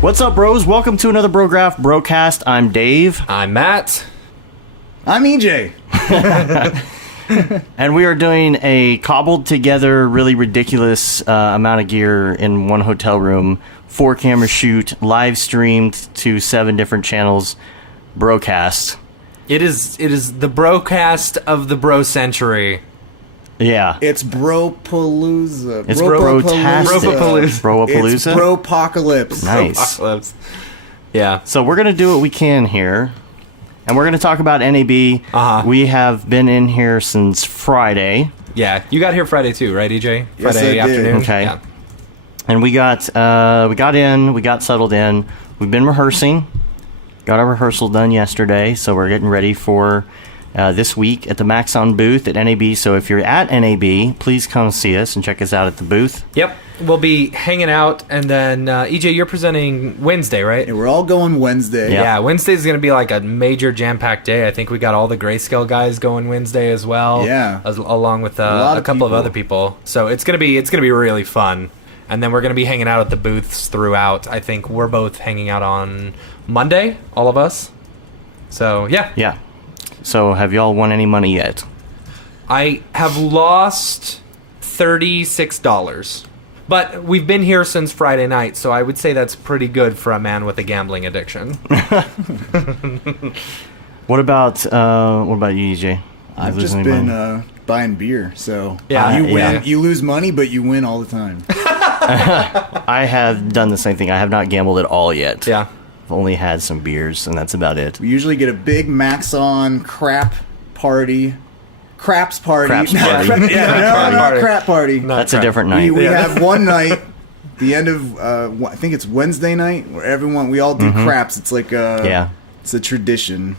What's up, bros? Welcome to another Brograph Brocast. I'm Dave. I'm Matt. I'm EJ. And we are doing a cobbled together, really ridiculous amount of gear in one hotel room, 4-camera shoot, live streamed to 7 different channels, Brocast. It is the Brocast of the Bro Century. Yeah. It's Bropalooza. It's Bro-tastic. Bropapalooza. Bro-apalooza? It's Bropocalypse. Nice. Apocalypse. Yeah. So we're going to do what we can here. And we're going to talk about NAB. Uh-huh. We have been in here since Friday. Yeah. You got here Friday too, right, EJ? Yes, Friday I did. afternoon. Okay. Yeah. And we got settled in. We've been rehearsing. Got our rehearsal done yesterday, so we're getting ready for this week at the Maxon booth at NAB. So if you're at NAB, please come see us and check us out at the booth. Yep. We'll be hanging out, and then EJ, you're presenting Wednesday, right? Yeah, we're all going Wednesday. Yeah. Yeah, Wednesday's going to be like a major jam-packed day. I think we got all the Grayscale guys going Wednesday as well. Yeah. Along with lot a of couple of people. other people. So it's going to be really fun. And then we're going to be hanging out at the booths throughout. I think we're both hanging out on Monday, all of us. So, yeah. Yeah. So have y'all won any money yet? I have lost $36. But we've been here since Friday night, so I would say that's pretty good for a man with a gambling addiction. What about you, EJ? I've just been buying beer, so Yeah. you win, Yeah. you lose money, but you win all the time. I have done the same thing. I have not gambled at all yet. Yeah. I've only had some beers, and that's about it. We usually get a big Maxon craps party. Craps party. Not crap party. That's a different night. We have one night, the end of I think it's Wednesday night, where we all do craps. It's like it's a tradition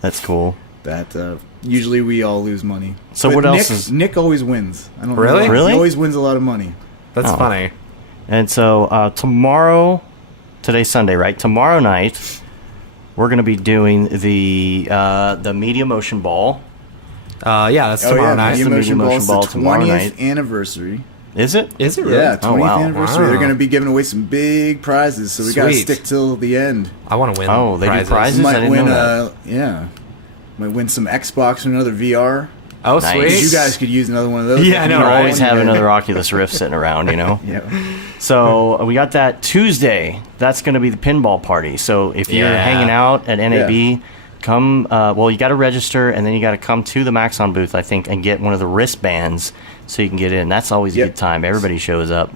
That's cool. that usually we all lose money. So But what else is- Nick always wins. I don't know Really? why. Really? He always wins a lot of money. That's Oh. funny. And so today's Sunday, right? Tomorrow night, we're going to be doing the Media Motion Ball. Yeah, that's tomorrow night. Media Motion Motion Ball's Ball the tomorrow 20th night. anniversary. Is it? Is it really? Yeah, 20th Oh, wow. anniversary. Wow. They're going to be giving away some big prizes, so we got to Sweet. stick till the end. I want to win. Oh, they do prizes? I Might didn't win know that. might win some Xbox or another VR. Oh, Nice. sweet. You guys could use another one of those. Yeah, I know, You right? always have another Oculus Rift sitting around, you know? Yeah. So we got that Tuesday. That's going to be the pinball party. So if you're Yeah. hanging out at NAB, come. You got to register, and then you got to come to the Maxon booth, I think, and get one of the wristbands so you can get in. That's always a Yep. good time. Everybody shows up.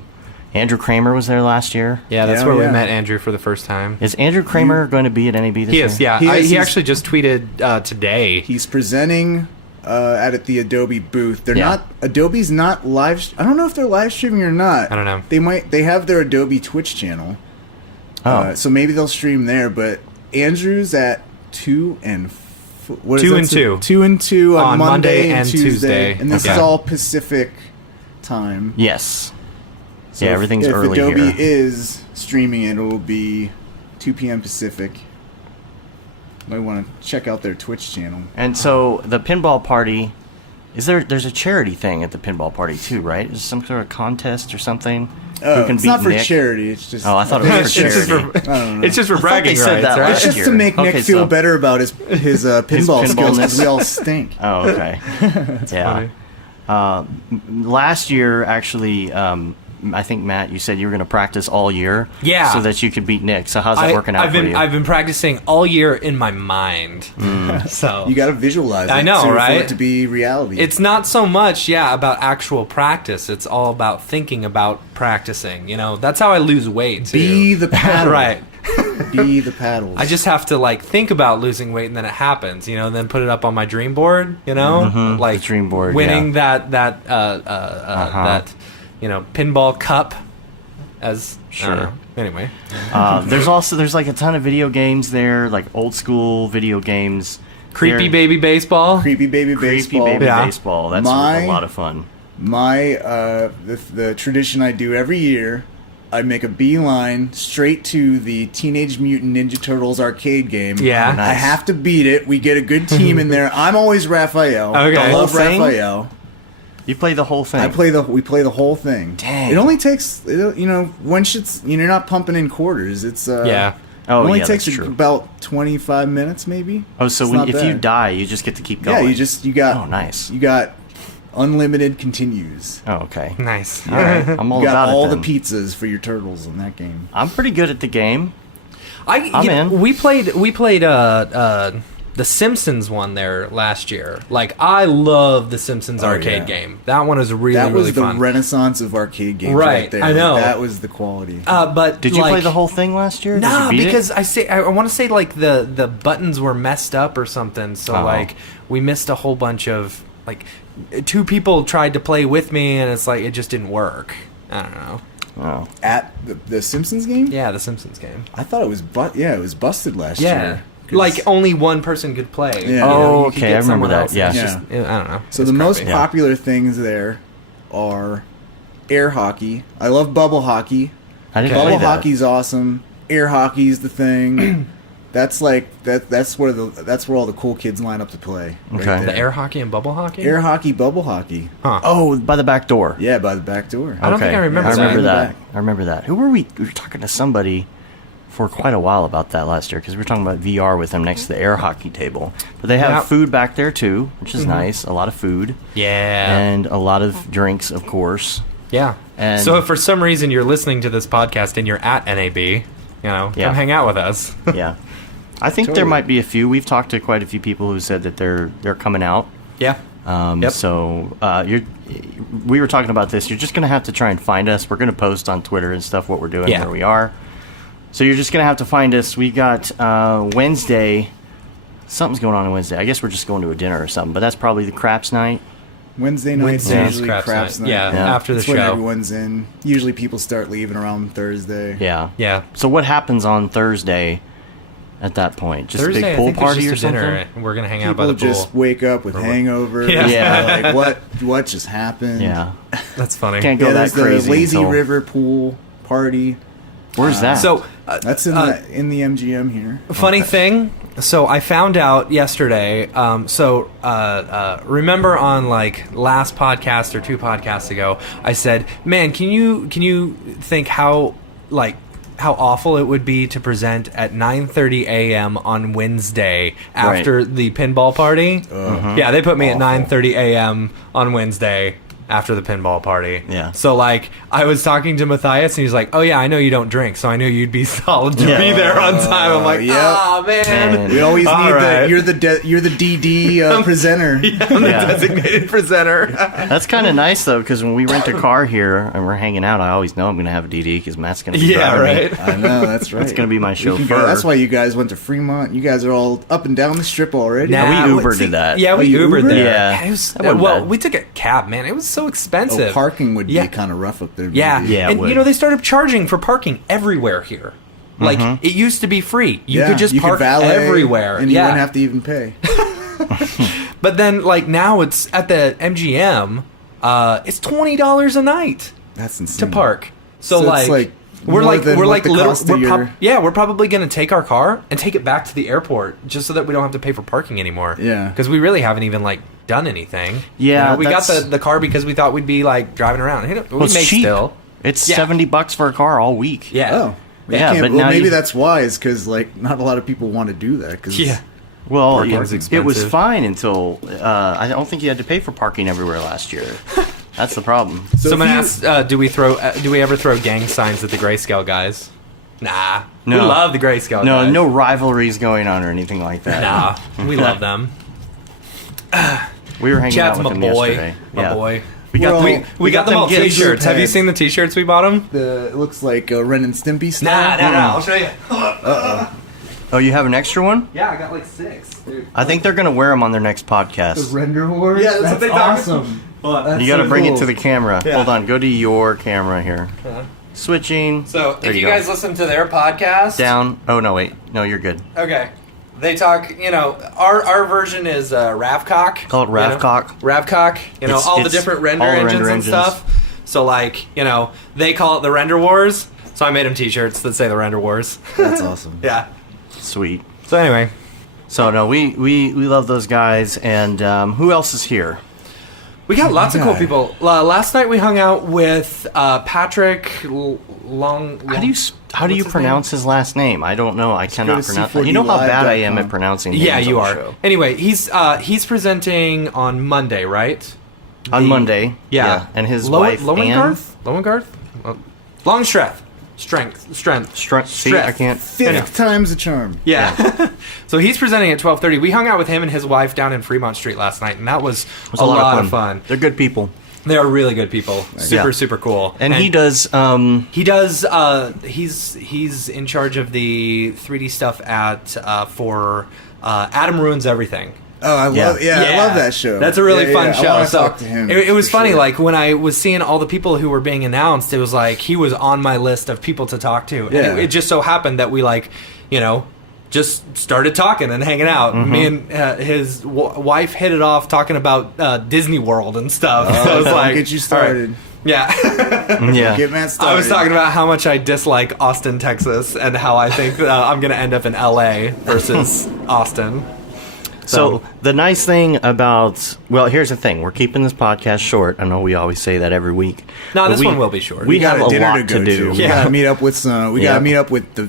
Andrew Kramer was there last year. Yeah, that's Yeah, where we yeah. met Andrew for the first time. Is Andrew Kramer going to be at NAB this He year? is, yeah. He is. He He's- actually just tweeted today. He's presenting at the Adobe booth. They're Yeah. not. Adobe's not live. I don't know if they're live streaming or not. I don't know. They have their Adobe Twitch channel. Oh. So maybe they'll stream there. But Andrew's at 2 and 2 and 2 on Monday and and Tuesday. Tuesday. And this Okay. is all Pacific time. Yes. So Yeah, everything's if early Adobe here. is streaming it, will be 2 p.m. Pacific. Might want to check out their Twitch channel. And so the pinball party, there's a charity thing at the pinball party too, right? Is some sort of contest or something? Who can It's beat not for Nick? charity. It's just. Oh, I thought it was for It's just charity. for, I don't know. it's just for I thought bragging they said rights, that right? last It's just to year. make Nick Okay, feel so- better about his pinball skills because pinballness. we all stink. Oh, okay. Yeah. funny. Last year, actually, I think, Matt, you said you were going to practice all year. Yeah. So that you could beat Nick. So how's that working out I've for been you? I've been practicing all year in my mind. So You got to visualize it. I know, for right? it to be reality. it's not so much, about actual practice. It's all about thinking about practicing. You know, that's how I lose weight too. be the paddle. right. Be the paddles. I just have to think about losing weight, and then it happens. You know, and then put it up on my dream board. You know, like the dream board, winning that pinball cup. As I don't Sure. know. Anyway, there's like a ton of video games there, like old school video games. creepy They're- baby baseball. creepy baby Creepy baseball. baby Yeah. baseball. That's My- a lot of fun. My the tradition I do every year I make a beeline straight to the Teenage Mutant Ninja Turtles arcade game. Yeah. Nice. I have to beat it. We get a good team in there. I'm always Raphael. Okay. I love The whole thing? Raphael. You play the whole thing. We play the whole thing. Dang. It only takes, once it's, you're not pumping in quarters. It's Yeah. Oh, it only yeah, takes that's true. about 25 minutes, maybe. Oh, so It's when, not if you bad. die, you just get to keep Yeah, going. you got. Oh, nice. You got unlimited continues. Oh, okay. Nice. All right. I'm all You got about all it the then. pizzas for your turtles in that game. I'm pretty good at the game. I'm in. We played the Simpsons one there last year. Like, I love the Simpsons arcade yeah. game. That one was really, That was really the fun. renaissance of arcade games, Right, right there. I know. That was the quality. But Did you like, play the whole thing last year? Did Nah, you beat because it? I want to say like the buttons were messed up or something. So Oh. like we missed a whole bunch of like 2 people tried to play with me and it's like it just didn't work. I don't know. Oh. At the Simpsons game? Yeah, the Simpsons game. I thought it was it was busted last Yeah. year. 'Cause- Like only one person could play. Yeah. You know, Oh, you could okay, get I remember someone that, else and yeah. it's Yeah. just- I don't know. So It's the most crappy. popular things there are air hockey. I love bubble hockey. I didn't Bubble play that. hockey's awesome. Air hockey's the thing. That's like that's where all the cool kids line up to play. right Okay. there. The air hockey and bubble hockey. Air hockey, bubble hockey. Huh. Oh, by the back door. Yeah, by the back door. I don't think I remember I that. remember In the that. back. I remember that. Who were we? We were talking to somebody for quite a while about that last year because we were talking about VR with them next to the air hockey table. But they have Yeah. food back there too, which is nice. A lot of food Yeah. and a lot of drinks, of course. Yeah. And- So if for some reason you're listening to this podcast and you're at NAB, Yeah. come hang out with us. Yeah, I think there Totally. might be a few. We've talked to quite a few people who said that they're coming out. Yeah. Yep. So we were talking about this. You're just gonna have to try and find us. We're gonna post on Twitter and stuff what we're doing, Yeah. where we are. So you're just gonna have to find us. We got Wednesday. Something's going on Wednesday. I guess we're just going to a dinner or something. But that's probably the craps night. Wednesday night's Wednesday's usually craps craps night. night. Yeah, Yeah. after the That's when show. everyone's in. Usually people start leaving around Thursday. Yeah. Yeah. So what happens on Thursday? At that point, just Thursday, a big I pool think party there's or just a something. dinner. And we're gonna hang out by People the pool. just wake up with hangovers. Yeah. Yeah. Like what just happened? Yeah, That's funny. can't go Yeah, that there's the crazy. lazy until- river pool party. Where's that? So That's in the MGM here. funny thing. So I found out yesterday. Remember on like last podcast or 2 podcasts ago, I said, "Man, can you think how awful it would be to present at 9:30 a.m. on Wednesday after the pinball party?" Yeah, they put me at Awful. 9:30 a.m. on Wednesday after the pinball party. Yeah. So like I was talking to Matthias and he's like, "Oh yeah, I know you don't drink, so I knew you'd be solid to Yeah. be there on time." I'm like, Yep. "Ah, man." Man. We always All need right. you're the DD presenter. I'm the Yeah. designated presenter. That's kind of nice though, because when we rent a car here and we're hanging out, I always know I'm going to have a DD because Matt's going to be Yeah, driving me. right. I know, that's right. That's gonna be my We can chauffeur. that's why you guys went to Fremont. You guys are all up and down the strip already. Nah. we what- Ubered to that. Yeah, Oh, we you Ubered Ubered? there. Yeah. It was, That wasn't well, bad. we took a cab, man. It was so expensive. Parking would Yeah. be kind of rough up there. Yeah, maybe. Yeah, it and would. you know they started charging for parking everywhere here. Like it used to be free. You could just park valet everywhere. and you yeah, wouldn't have to even pay. but then like now it's at the MGM. It's $20 a night That's insane. to park. So, So like, it's like we're more like than we're what like the literally cost of your- we're probably gonna take our car and take it back to the airport just so that we don't have to pay for parking anymore. Yeah. because we really haven't even like done anything. Yeah, You know, we got that's- the car because we thought we'd be like driving around. We Well, it's may cheap. still. It's Yeah. $70 for a car all week. Yeah. Oh. You Yeah, can't- but well, now maybe you- that's wise because like not a lot of people want to do that. Cause Yeah. Well, Parking's it was expensive. fine until I don't think you had to pay for parking everywhere last year. That's the problem. So Someone if you- asked, "Do we ever throw gang signs at the Grayscale guys?" Nah, No. we love the Grayscale No, guys. no rivalries going on or anything like that. Nah, we love them. We were hanging Chad's out my with them boy, yesterday. my Yeah. boy. We got We're them, all- We got them all gifts. T-shirts. Have you pads. seen the T-shirts we bought them? it looks like Ren and Stimpy Nah, style. nah, nah. I'll show you. Oh, you have an extra one? Yeah, I got like 6. Dude. I think they're gonna wear them on their next podcast. Render Wars. Yeah, that's what they talk- awesome. Hold on. That's You got to so bring cool. it to the camera. Yeah. Hold on. Go to your camera here. Switching. So, There if you go. guys listen to their podcast, Down. Oh no, wait. No, you're good. okay, they talk. You know, our version is Ravcock. Call it Ravcock. Ravcock. You know, It's- all the it's different render all the engines render and engines. stuff. So, like, you know, they call it the Render Wars. So I made him T-shirts that say the Render Wars. That's awesome. Yeah. Sweet. So anyway. So no, we love those guys. And who else is here? We got lots of cool people. Last night we hung out with Patrick Long. How do you pronounce his last name? I don't know. I cannot pronounce it. You know how bad I am at pronouncing names. Yeah, you on are. the show. Anyway, he's presenting on Monday, right? Monday. Yeah. And his wife Lowengarth? Strength. See, I can't. Fifth time's a charm. Yeah. So he's presenting at 12:30. We hung out with him and his wife down in Fremont Street last night, and that was a lot of fun. They're good people. They are really good people. Super cool. And he does. He's in charge of the 3D stuff for Adam Ruins Everything. Oh, I love that show. That's a really fun show. I want to talk to him. It was funny, like when I was seeing all the people who were being announced, it was like he was on my list of people to talk to. Yeah. And it just so happened that we just started talking and hanging out. Mm-hmm. Me and his wife hit it off talking about Disney World and stuff. So I was like, get you started. Right. Yeah. Yeah. Get Matt started. I was talking about how much I dislike Austin, Texas, and how I think I'm going to end up in LA versus Austin. So the nice thing about, well, here's the thing. We're keeping this podcast short. I know we always say that every week. No, this one will be short. We have got a dinner lot to do. We gotta meet up with gotta meet up with the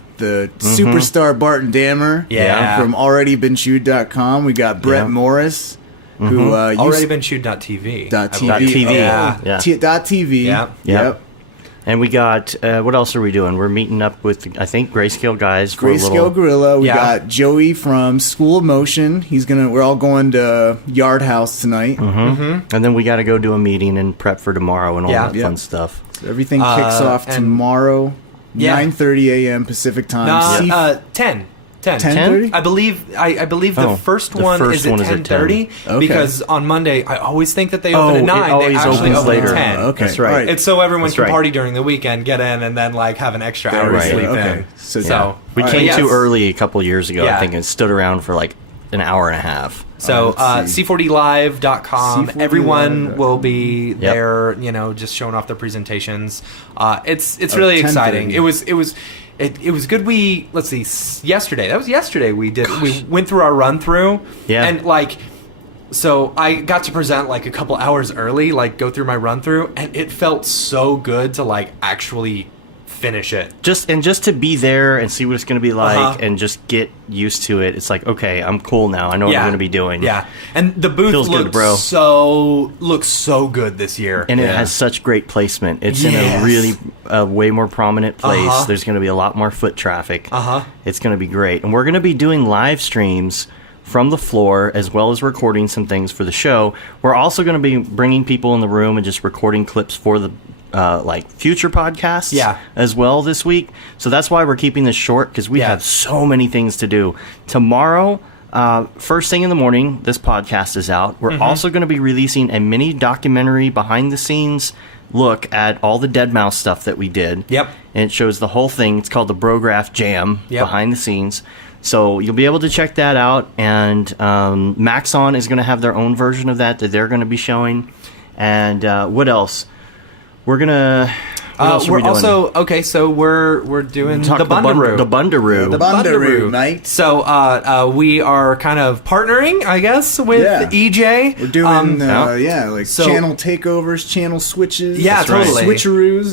superstar Barton Dammer from AlreadyBeenChewed.com. We got Brett Morris, who AlreadyBeenChewed.tv. TV. Yeah. Yep. And we got, what else are we doing? We're meeting up with, I think, Grayscale guys for Grayscale Gorilla. We got Joey from School of Motion. We're all going to Yard House tonight. Mm-hmm. And then we got to go do a meeting and prep for tomorrow and all that fun stuff. So everything kicks off tomorrow, 9:30 a.m. Pacific time. 10:30? I believe the first one is at 10:30 because on Monday I always think that they open at 9. It always they actually opens open later. at 10. Okay, that's right. It's so everyone can party during the weekend, get in, and then have an extra hour to sleep in. So we came too early a couple years ago, I think, and stood around for an hour and a half. So C40live.com. Everyone will be there, just showing off their presentations. It's really exciting. It was good. Let's see, yesterday. That was yesterday. We went through our run through. Yeah. And so I got to present a couple hours early, go through my run through, and it felt so good to actually finish it. Just to be there and see what it's going to be like and just get used to it. It's okay, I'm cool now. I know what I'm going to be doing. Yeah. And the booth looks so good this year. And it has such great placement. It's in a really way more prominent place. There's going to be a lot more foot traffic. It's going to be great. And we're going to be doing live streams from the floor, as well as recording some things for the show. We're also going to be bringing people in the room and just recording clips for the future podcasts as well this week. So that's why we're keeping this short, because we have so many things to do. Tomorrow, first thing in the morning, this podcast is out. We're also going to be releasing a mini documentary behind the scenes look at all the Dead Mouse stuff that we did. Yep. And it shows the whole thing. It's called the Brograph Jam behind the scenes. So you'll be able to check that out. And Maxon is going to have their own version of that they're going to be showing. And what else? We're gonna. We're also so we're doing the Bunduru. The Bunduru night. So we are kind of partnering, I guess, with EJ. We're doing channel takeovers, channel switches. Yeah, totally. Switcheroos.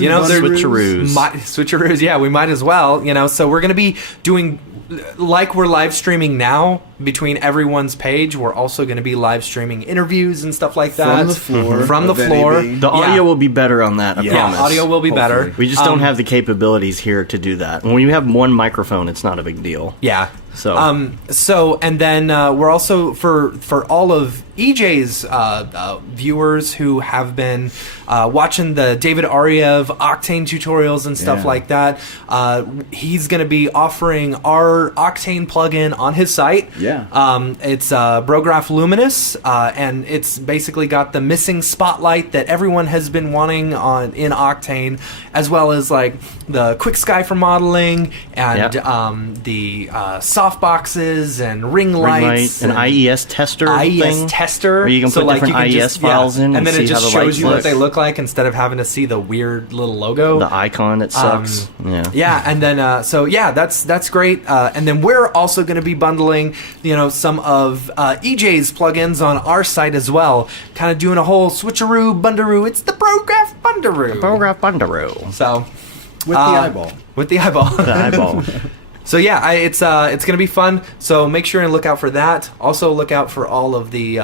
Switcheroos. Yeah, we might as well. So we're gonna be doing. We're live streaming now between everyone's page. We're also going to be live streaming interviews and stuff like that from the floor. The audio will be better on that. I promise. Audio will be better. We just don't have the capabilities here to do that. When you have one microphone, it's not a big deal. Yeah. So and then we're also for all of EJ's viewers who have been watching the David Ariev Octane tutorials and stuff like that. He's going to be offering our Octane plugin on his site. Yeah. It's Brograph Luminous, and it's basically got the missing spotlight that everyone has been wanting in Octane, as well as the quick sky for modeling and the soft boxes and ring lights, an IES tester, tester, where you can put different IES files in, and then it just shows you look. what they look like instead of having to see the weird little logo, the icon that sucks. And then that's great. And then we're also going to be bundling, some of EJ's plugins on our site as well, kind of doing a whole switcheroo Bunduru. It's the Brograph Bunduru. Brograph Bunduru. So. With the eyeball. With the eyeball. The eyeball. So yeah, it's going to be fun. So make sure and look out for that. Also look out for all of the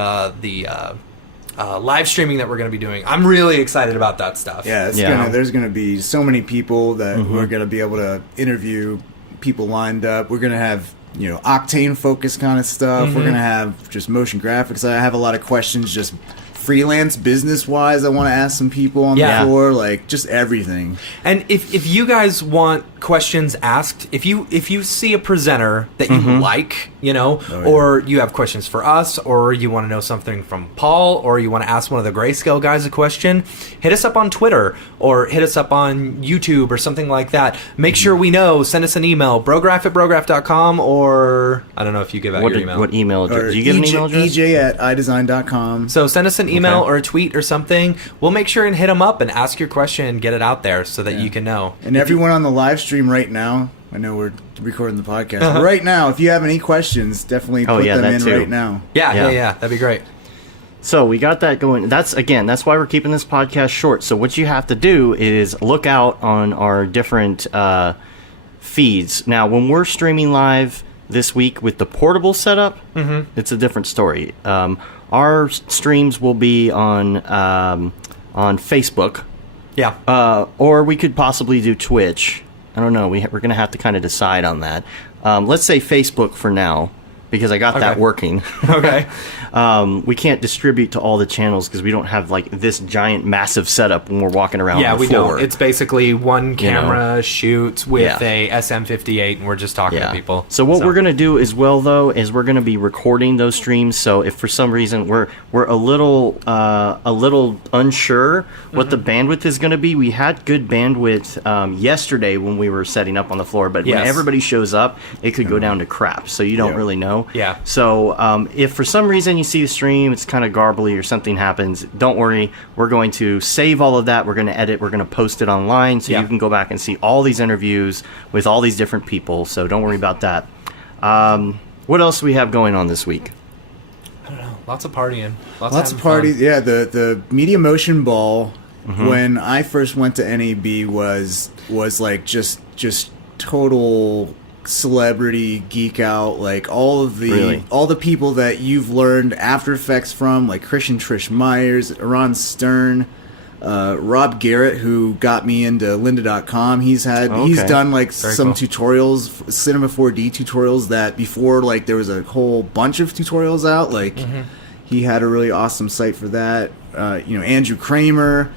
live streaming that we're going to be doing. I'm really excited about that stuff. Yeah, there's going to be so many people that we're going to be able to interview, people lined up. We're going to have Octane focused kind of stuff. We're going to have just motion graphics. I have a lot of questions just freelance business wise. I want to ask some people on the floor, like just everything. And if you guys want questions asked, if you see a presenter that you like, or you have questions for us, or you want to know something from Paul, or you want to ask one of the Grayscale guys a question, hit us up on Twitter or hit us up on YouTube or something like that. Make sure we know. Send us an email, brograph@brograph.com, or I don't know if you give out your email. What email address? Do you give an email address? EJ@iDesign.com. So send us an email or a tweet or something. We'll make sure and hit them up and ask your question and get it out there so that you can know. And everyone on the live stream right now, I know we're recording the podcast, but right now, if you have any questions, definitely put them in right now. Yeah, that'd be great. So we got that going. That's why we're keeping this podcast short. So what you have to do is look out on our different feeds. Now, when we're streaming live this week with the portable setup, it's a different story. Our streams will be on Facebook. Yeah. Or we could possibly do Twitch. I don't know. We're going to have to kind of decide on that. Let's say Facebook for now, because I got that working. Okay. We can't distribute to all the channels because we don't have like this giant massive setup when we're walking around on the we floor. don't. It's basically one camera shoots with a SM58 and we're just talking to people. So what we're going to do as well though is we're going to be recording those streams. So if for some reason we're a little unsure what the bandwidth is going to be, we had good bandwidth yesterday when we were setting up on the floor, but when everybody shows up, it could go down to crap. So you don't really know. Yeah. So if for some reason you see the stream, it's kind of garbly or something happens, don't worry. We're going to save all of that. We're going to edit. We're going to post it online so you can go back and see all these interviews with all these different people. So don't worry about that. What else do we have going on this week? I don't know. Lots of partying. Lots of parties. Fun. Yeah, the Media Motion Ball, when I first went to NAB was like just total celebrity geek out, like all the people that you've learned After Effects from, like Christian Trish Myers, Ron Stern, Rob Garrett, who got me into lynda.com. He's done like some tutorials, Cinema 4D tutorials, that before like there was a whole bunch of tutorials out, like he had a really awesome site for that. Andrew Kramer,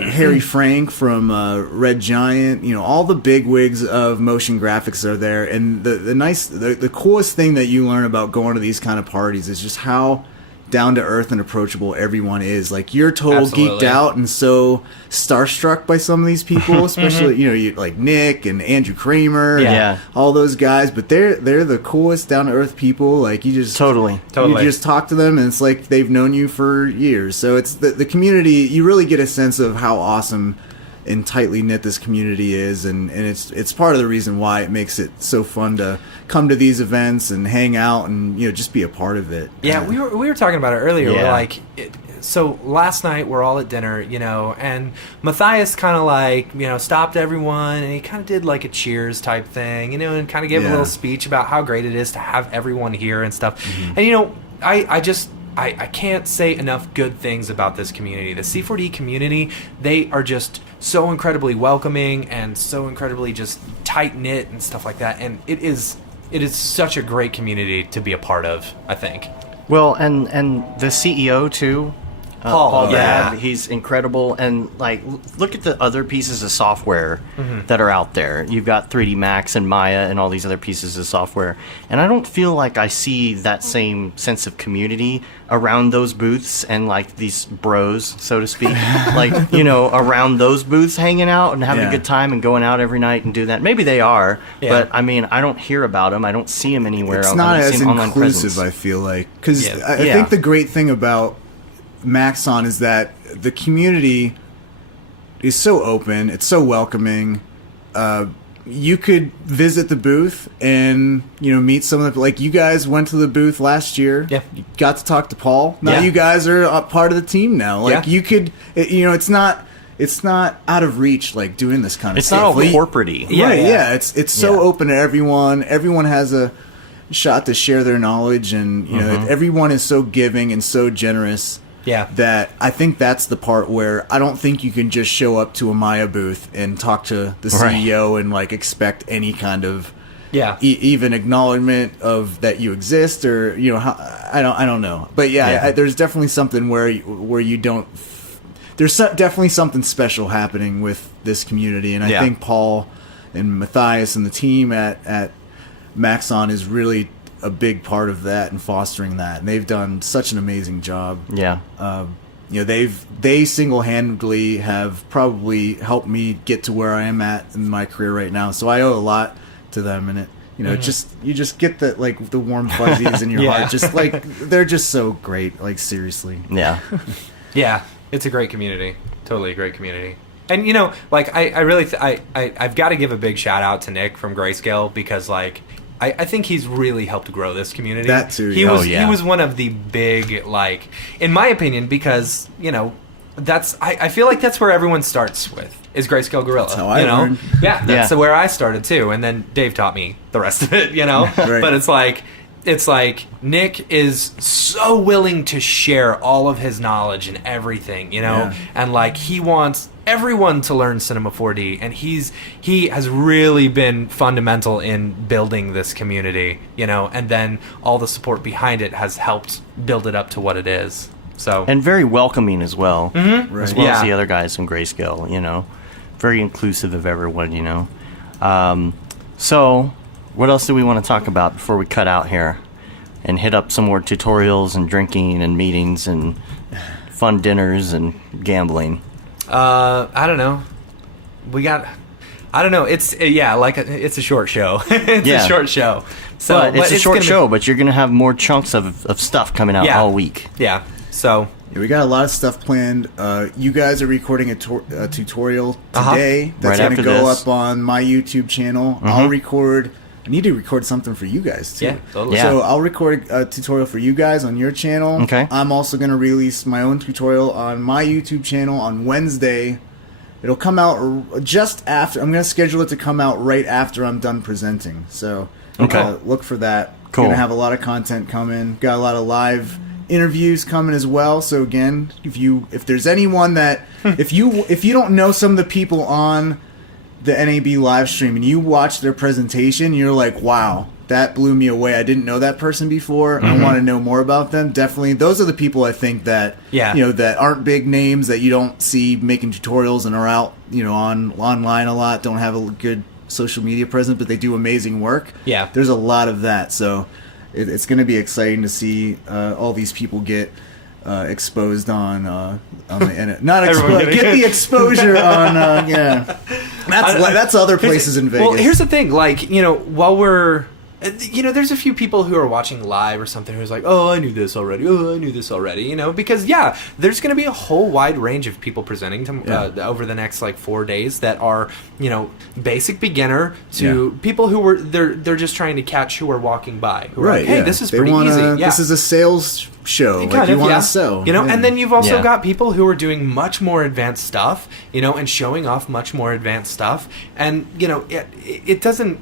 Harry Frank from Red Giant, all the big wigs of motion graphics are there. And the coolest thing that you learn about going to these kind of parties is just how down to earth and approachable everyone is. Like, you're total geeked out and so starstruck by some of these people, especially you like Nick and Andrew Kramer, and all those guys. But they're the coolest down to earth people. Like, you just totally you just talk to them and it's like they've known you for years. So it's the community. You really get a sense of how awesome and tightly knit this community is, and it's part of the reason why it makes it so fun to come to these events and hang out and just be a part of it. Yeah, we were talking about it earlier. We're like, so last night we're all at dinner, and Matthias kind of like stopped everyone and he kind of did like a cheers type thing, and kind of gave a little speech about how great it is to have everyone here and stuff. And I can't say enough good things about this community. The C4D community, they are just so incredibly welcoming and so incredibly just tight-knit and stuff like that. And it is such a great community to be a part of, I think. Well, and the CEO, too, Paul, yeah. He's incredible. And like, look at the other pieces of software that are out there. You've got 3D Max and Maya and all these other pieces of software. And I don't feel like I see that same sense of community around those booths and like these bros, so to speak, like, you know, around those booths hanging out and having a good time and going out every night and do that. Maybe they are, but I mean, I don't hear about them. I don't see them anywhere. It's not as inclusive, presence. I feel like, because I think the great thing about Maxon is that the community is so open. It's so welcoming. You could visit the booth and, you know, meet some of the, like, you guys went to the booth last year. Yeah. You got to talk to Paul. Now you guys are a part of the team now. Like, you could, you know, it's not out of reach, like, doing this kind of stuff. It's not all corporate-y. Yeah. It's so open to everyone. Everyone has a shot to share their knowledge, and, you know, everyone is so giving and so generous. Yeah. That I think that's the part where I don't think you can just show up to a Maya booth and talk to the CEO and like expect any kind of even acknowledgement of that you exist, or, you know, I don't know. But there's definitely something where you don't. There's definitely something special happening with this community, and I think Paul and Matthias and the team at Maxon is really a big part of that and fostering that, and they've done such an amazing job. You know, they single-handedly have probably helped me get to where I am at in my career right now, so I owe a lot to them. And it, you know, you just get the, like, the warm fuzzies in your heart, just like, they're just so great, like, seriously. It's a great community, totally a great community. And, you know, like, I really I've got to give a big shout out to Nick from Grayscale, because, like, I think he's really helped grow this community. That too. He was one of the big, like, in my opinion, because, you know, that's I feel like that's where everyone starts with, is Grayscale Gorilla. That's how I learned. Yeah, that's where I started too, and then Dave taught me the rest of it, you know. But it's like Nick is so willing to share all of his knowledge and everything, you know, and like he wants everyone to learn Cinema 4D, and he has really been fundamental in building this community, you know, and then all the support behind it has helped build it up to what it is. So, and very welcoming as well, as well as the other guys from Grayscale, you know, very inclusive of everyone, you know. So what else do we want to talk about before we cut out here and hit up some more tutorials and drinking and meetings and fun dinners and gambling? I don't know. I don't know. It's it's a short show. It's a short show. So but it's a short show, but you're gonna have more chunks of stuff coming out all week. Yeah. So we got a lot of stuff planned. You guys are recording a tutorial today that's right gonna go up on my YouTube channel. I need to record something for you guys too. Yeah, totally. So I'll record a tutorial for you guys on your channel. Okay. I'm also going to release my own tutorial on my YouTube channel on Wednesday. It'll come out just after. I'm going to schedule it to come out right after I'm done presenting. So look for that. Cool. Going to have a lot of content coming. Got a lot of live interviews coming as well. So again, if there's anyone that if you don't know some of the people on the NAB live stream and you watch their presentation, you're like, wow, that blew me away. I didn't know that person before. I want to know more about them. Definitely, those are the people I think that you know, that aren't big names, that you don't see making tutorials and are out, you know, online a lot, don't have a good social media presence, but they do amazing work. Yeah, there's a lot of that. So it's going to be exciting to see all these people get exposed on the internet. Not get the exposure on that's other places in Vegas. Well, here's the thing, like, you know, while we're, you know, there's a few people who are watching live or something who's like, oh, I knew this already, you know, because there's going to be a whole wide range of people presenting to over the next like 4 days that are, you know, basic beginner to people who were they're just trying to catch who are walking by, who are like, hey, this is pretty easy. This is a sales show, like you want to sell, you know. And then you've also got people who are doing much more advanced stuff, you know, and showing off much more advanced stuff, and you know, it doesn't.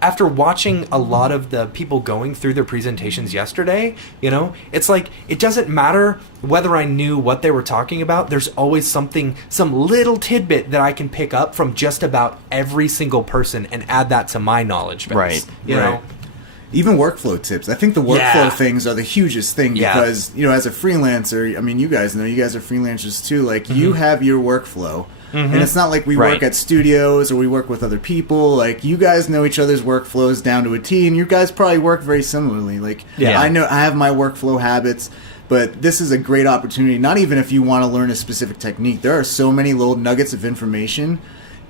After watching a lot of the people going through their presentations yesterday, you know, it's like, it doesn't matter whether I knew what they were talking about. There's always some little tidbit that I can pick up from just about every single person and add that to my knowledge base. Right. You know? even workflow tips. I think the workflow things are the hugest thing because, as a freelancer, I mean, you guys know, you guys are freelancers too. Like, you have your workflow. And it's not like we work at studios or we work with other people. Like, you guys know each other's workflows down to a T, and you guys probably work very similarly. Like, I know I have my workflow habits, but this is a great opportunity. Not even if you want to learn a specific technique. There are so many little nuggets of information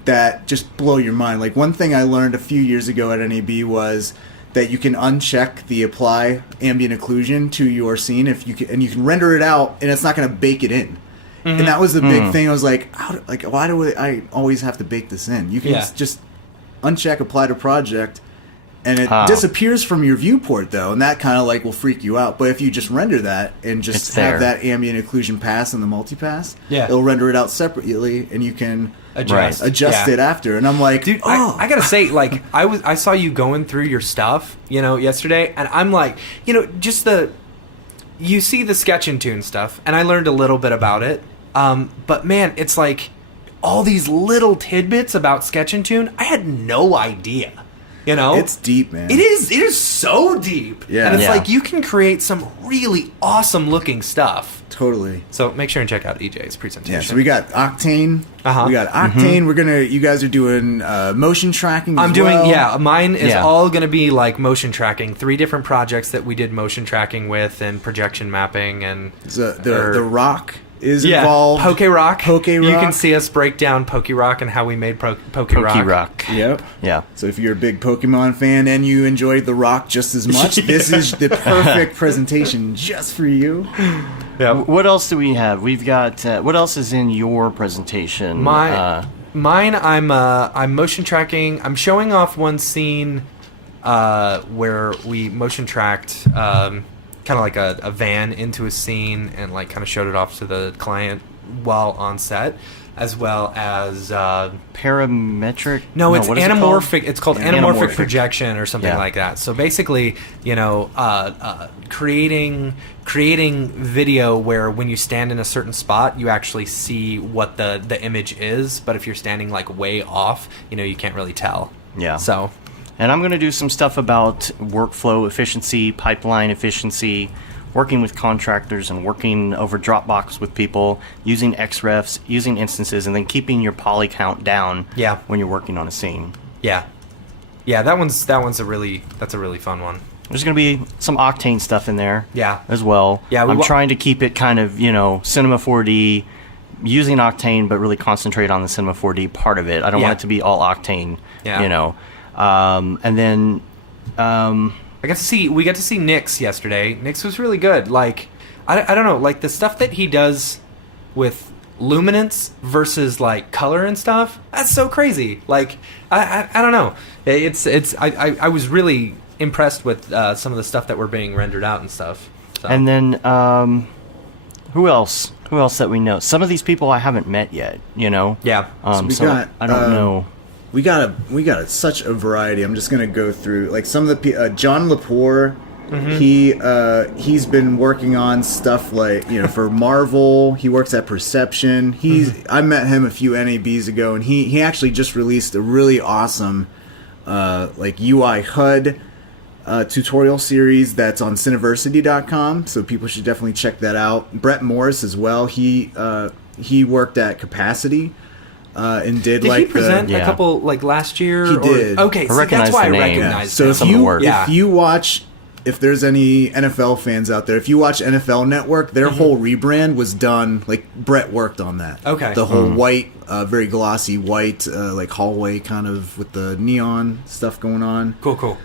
that just blow your mind. Like, one thing I learned a few years ago at NAB was that you can uncheck the apply ambient occlusion to your scene and you can render it out, and it's not going to bake it in. And that was the big thing. I was like, why do I always have to bake this in? You can just uncheck apply to project, and it disappears from your viewport, though, and that kind of like will freak you out. But if you just render that and just have that ambient occlusion pass in the multipass, it'll render it out separately, and you can adjust it after. And I'm like, dude, I gotta say, like, I saw you going through your stuff, yesterday, and I'm like, just you see the Sketch and Tune stuff, and I learned a little bit about it. But man, it's like all these little tidbits about Sketch and Tune, I had no idea. It's deep, man. It is so deep. Yeah. And it's like you can create some really awesome looking stuff. Totally. So make sure and check out EJ's presentation. Yeah, so we got Octane. We got Octane. You guys are doing motion tracking as well. Mine is all going to be like motion tracking. 3 different projects that we did motion tracking with and projection mapping and the Rock is involved. Poke Rock. You can see us break down Poke Rock and how we made Poke Rock. Yep. Yeah. So if you're a big Pokemon fan and you enjoyed The Rock just as much, this is the perfect presentation just for you. Yeah. What else do we have? We've got what else is in your presentation? Mine. I'm motion tracking. I'm showing off one scene where we motion tracked. Kind of like a van into a scene and like kind of showed it off to the client while on set, as well as parametric. No, it's anamorphic. It's called anamorphic projection or something like that. So basically, creating video where when you stand in a certain spot, you actually see what the image is, but if you're standing like way off, you can't really tell. Yeah. So. And I'm going to do some stuff about workflow efficiency, pipeline efficiency, working with contractors and working over Dropbox with people, using XREFs, using instances, and then keeping your poly count down when you're working on a scene. Yeah. Yeah, that's a really fun one. There's going to be some Octane stuff in there as well. Yeah, I'm trying to keep it kind of, Cinema 4D, using Octane, but really concentrate on the Cinema 4D part of it. I don't want it to be all Octane, and then we got to see Nick's yesterday. Nick's was really good. Like, I don't know, like the stuff that he does with luminance versus like color and stuff. That's so crazy. Like, I don't know. I was really impressed with some of the stuff that were being rendered out and stuff. So. And then who else? Who else that we know? Some of these people I haven't met yet. Yeah. So I don't know. We got such a variety. I'm just gonna go through like some of the John Lepore. He's been working on stuff like for Marvel. He works at Perception. I met him a few NABs ago, and he actually just released a really awesome like UI HUD tutorial series that's on Cineversity.com. So people should definitely check that out. Brett Morris as well. He worked at Capacity. And did he present a couple like last year? He did. Okay, so that's why I recognized So him. if you watch, if there's any NFL fans out there, if you watch NFL Network, their whole rebrand was done. Like Brett worked on that. Okay, the whole white, very glossy white, like hallway kind of with the neon stuff going on. Cool.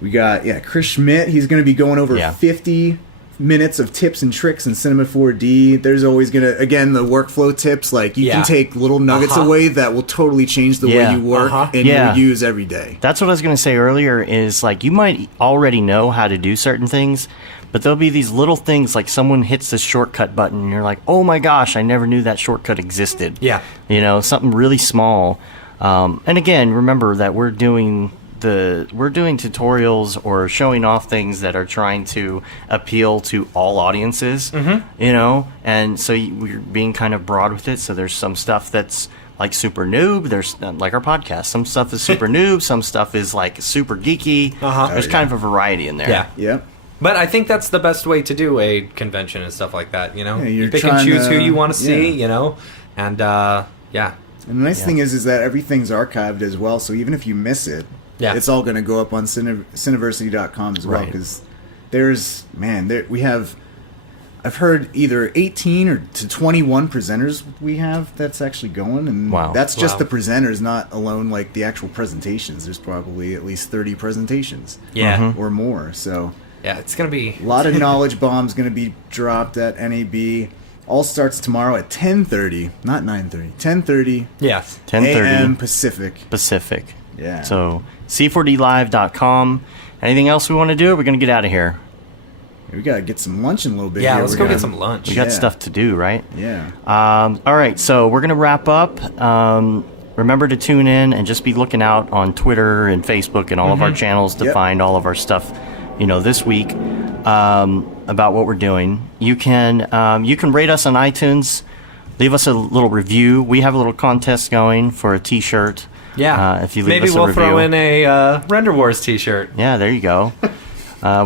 We got Chris Schmidt. He's going to be going over 50 minutes of tips and tricks in Cinema 4D. There's always the workflow tips, like you can take little nuggets away that will totally change the way you work and you use every day. That's what I was going to say earlier is like you might already know how to do certain things, but there'll be these little things like someone hits the shortcut button and you're like, oh my gosh, I never knew that shortcut existed. Something really small. And again, remember that we're doing tutorials or showing off things that are trying to appeal to all audiences, and so we're being kind of broad with it. So there's some stuff that's like super noob. There's like our podcast. Some stuff is super noob. Some stuff is like super geeky. There's kind of a variety in there. Yeah. Yep. But I think that's the best way to do a convention and stuff like that, you know? Yeah, you you're pick and trying choose to- who you want to see, yeah. you know? And, yeah. And the nice thing is that everything's archived as well. So even if you miss it, it's all going to go up on Cineversity.com as well. Right. Because we have, I've heard either 18 or to 21 presenters we have that's actually going. And that's just the presenters, not alone like the actual presentations. There's probably at least 30 presentations. Yeah. Or more. So Yeah, it's going to be... a lot of knowledge bombs going to be dropped at NAB. All starts tomorrow at 10:30, not 9:30. 10:30 Yes. 10:30 a.m. Pacific. Yeah. So C4DLive.com. Anything else we want to do? We're going to get out of here. We got to get some lunch in a little bit. Yeah, here. let's We're go gonna- get some lunch. We got stuff to do, right? Yeah. All right, so we're going to wrap up. Remember to tune in and just be looking out on Twitter and Facebook and all of our channels to find all of our stuff, this week about what we're doing. You can rate us on iTunes. Leave us a little review. We have a little contest going for a T-shirt. Yeah. If you leave Maybe us a we'll review. throw in a Render Wars t-shirt. Yeah, there you go.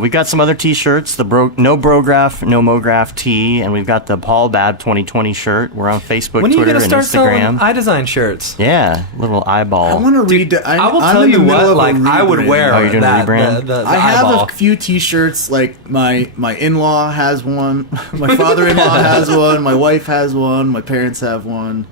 We've got some other T-shirts. The No Brograph, No Mograph tee, and we've got the Paul Bab 2020 shirt. We're on Facebook, When are you Twitter, going to and start Instagram. selling iDesign shirts? Yeah, little eyeball. I want to read. I will tell you what, like, I would wear Oh, you're doing a that, rebrand? the I have eyeball. a few T-shirts. Like my in-law has one. My father-in-law has one. My wife has one. My parents have one.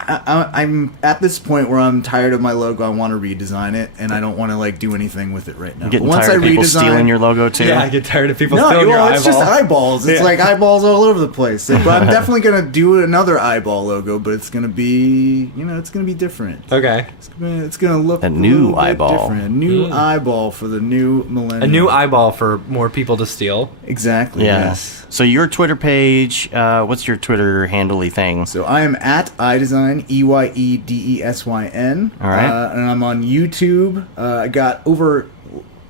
I'm at this point where I'm tired of my logo. I want to redesign it, and I don't want to do anything with it right now. You're getting But once tired of I people redesign, stealing your logo too. Yeah, I get tired of people no, stealing your eyeball. it's just eyeballs. It's like eyeballs all over the place. But I'm definitely gonna do another eyeball logo, but it's gonna be, it's gonna be different. Okay. It's gonna look A new little bit eyeball. different. A new eyeball for the new millennium. A new eyeball for more people to steal. Exactly. Yeah. Yes. So your Twitter page, what's your Twitter handly thing? So I am at iDesign, EYEDESYN. All right. And I'm on YouTube.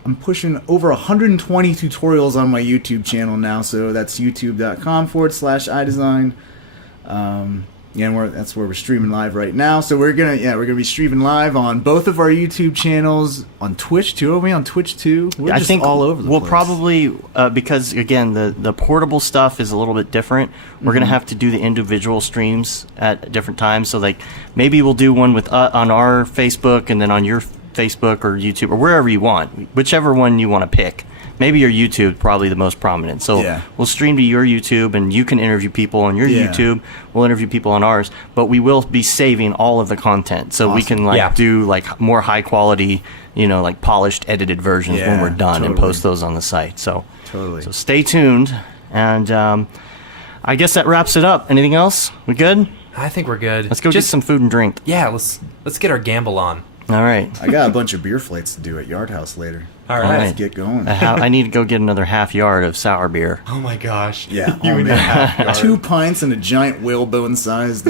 I'm pushing over 120 tutorials on my YouTube channel now. So that's youtube.com/iDesign. And that's where we're streaming live right now. So we're gonna be streaming live on both of our YouTube channels, on Twitch too. Are we on Twitch too? We're I just think all over the we'll place. probably because again the portable stuff is a little bit different. We're gonna have to do the individual streams at different times. So maybe we'll do one with on our Facebook and then on your Facebook or YouTube or wherever you want, whichever one you want to pick. Maybe your YouTube probably the most prominent. So we'll stream to your YouTube and you can interview people on your YouTube. We'll interview people on ours, but we will be saving all of the content so we can do more high quality, polished edited versions when we're done and post those on the site. So so stay tuned, and I guess that wraps it up. Anything else? We good? I think we're good. Let's go get some food and drink. Yeah, let's get our gamble on. All right. I got a bunch of beer flights to do at Yard House later. All right. Let's get going. I need to go get another half yard of sour beer. Oh my gosh. Yeah, You oh, and man. 2 pints and a giant whalebone-sized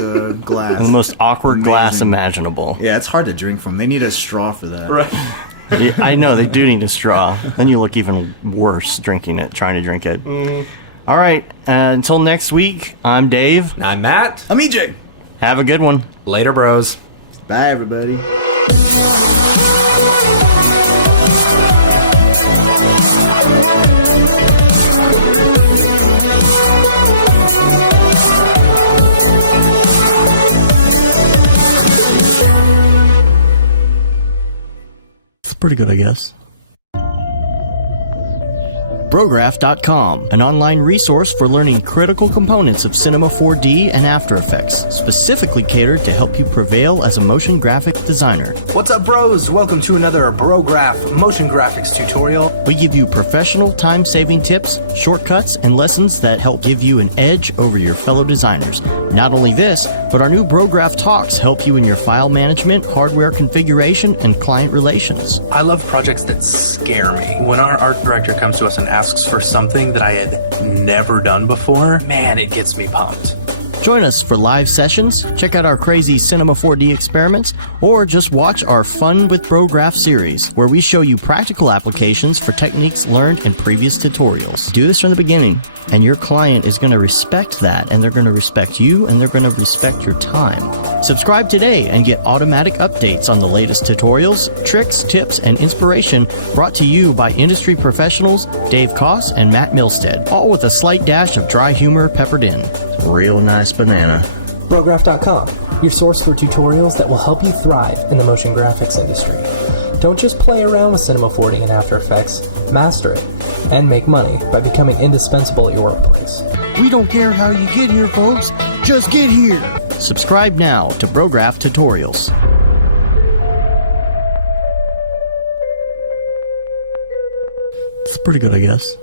glass. The most awkward glass Amazing. imaginable. Yeah, it's hard to drink from. They need a straw for that. Right. Yeah, I know, they do need a straw. Then you look even worse trying to drink it. All right, until next week, I'm Dave. I'm Matt. I'm EJ. Have a good one. Later, bros. Bye, everybody. It's pretty good, I guess. Brograph.com, an online resource for learning critical components of Cinema 4D and After Effects, specifically catered to help you prevail as a motion graphic designer. What's up, bros? Welcome to another Brograph motion graphics tutorial. We give you professional time-saving tips, shortcuts, and lessons that help give you an edge over your fellow designers. Not only this, but our new Brograph Talks help you in your file management, hardware configuration, and client relations. I love projects that scare me. When our art director comes to us and asks for something that I had never done before, man, it gets me pumped. Join us for live sessions, check out our crazy Cinema 4D experiments, or just watch our Fun with Brograph series, where we show you practical applications for techniques learned in previous tutorials. Do this from the beginning, and your client is going to respect that, and they're going to respect you, and they're going to respect your time. Subscribe today and get automatic updates on the latest tutorials, tricks, tips, and inspiration brought to you by industry professionals Dave Koss and Matt Milstead, all with a slight dash of dry humor peppered in. Real nice banana. Brograph.com, your source for tutorials that will help you thrive in the motion graphics industry. Don't just play around with Cinema 4D and After Effects, master it, and make money by becoming indispensable at your workplace. We don't care how you get here, folks. Just get here. Subscribe now to Brograph Tutorials. It's pretty good, I guess.